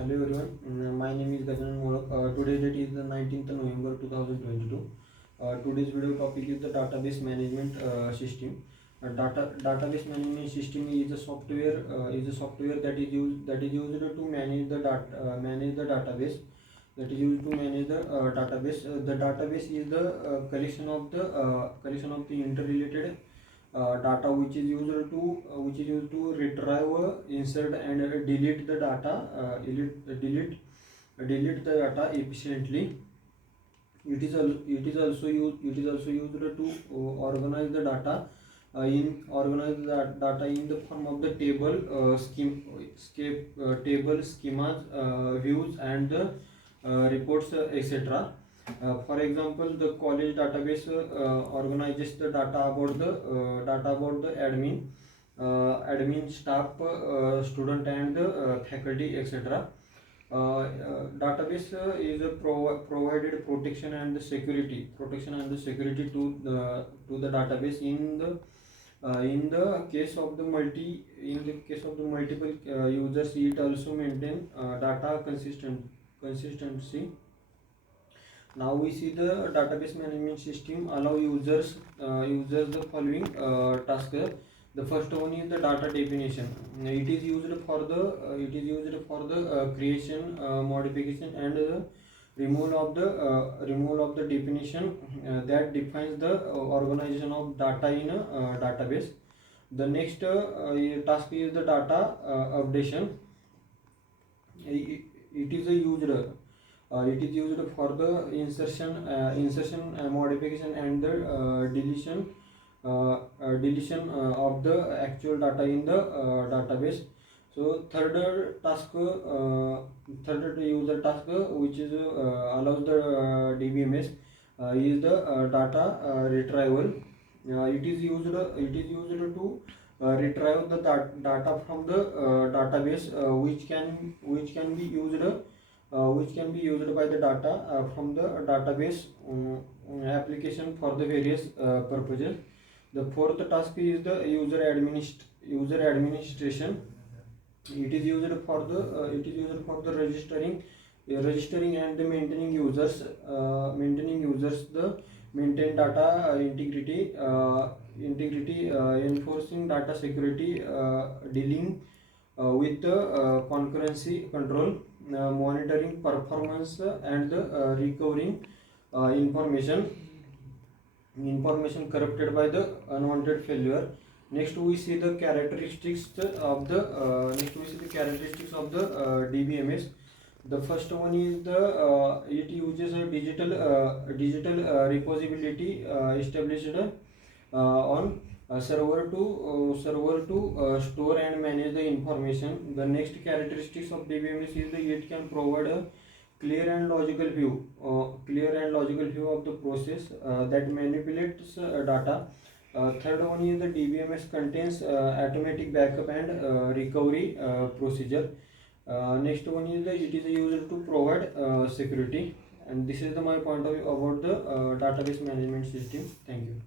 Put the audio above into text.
Hello everyone, my name is Gajanan Morak. Today's date is the 19th November 2022. Today's video topic is the database management system. Database management system is a software that is used to manage the database. That is used to manage the database. The database is the collection of the interrelated data which is used to retrieve, insert and delete the data, delete the data efficiently. It is also used to organize the data in the form of the table, schemas, views and the reports, etc. For example, the college database organizes the data about the admin, staff, student and faculty, etc. Database is provided protection and the security to the database in the case of the multiple users. It also maintain data consistency. Now we see the database management system allow users the following tasks. The first one is the data definition. It is used for the creation, modification and removal of the definition that defines the organization of data in a database. The next task is the data updation. It is used for the insertion, modification and the deletion of the actual data in the database. So third user task which is allows the DBMS is the data retrieval. It is used to retrieve the data from the database which can be used by the data from the database application for the various purposes. The fourth task is the user administration. It is used for the registering and the maintaining users the maintain data integrity, enforcing data security, dealing with the concurrency control, monitoring performance and recovering information corrupted by the unwanted failure. Next we see the characteristics of the DBMS. The first one is it uses a digital repository established on server to store and manage the information. The next characteristics of DBMS is that it can provide a clear and logical view of the process that manipulates data. Third one is the DBMS contains automatic backup and recovery procedure. Next one is that it is used to provide security. And this is my point of view about the database management system. Thank you.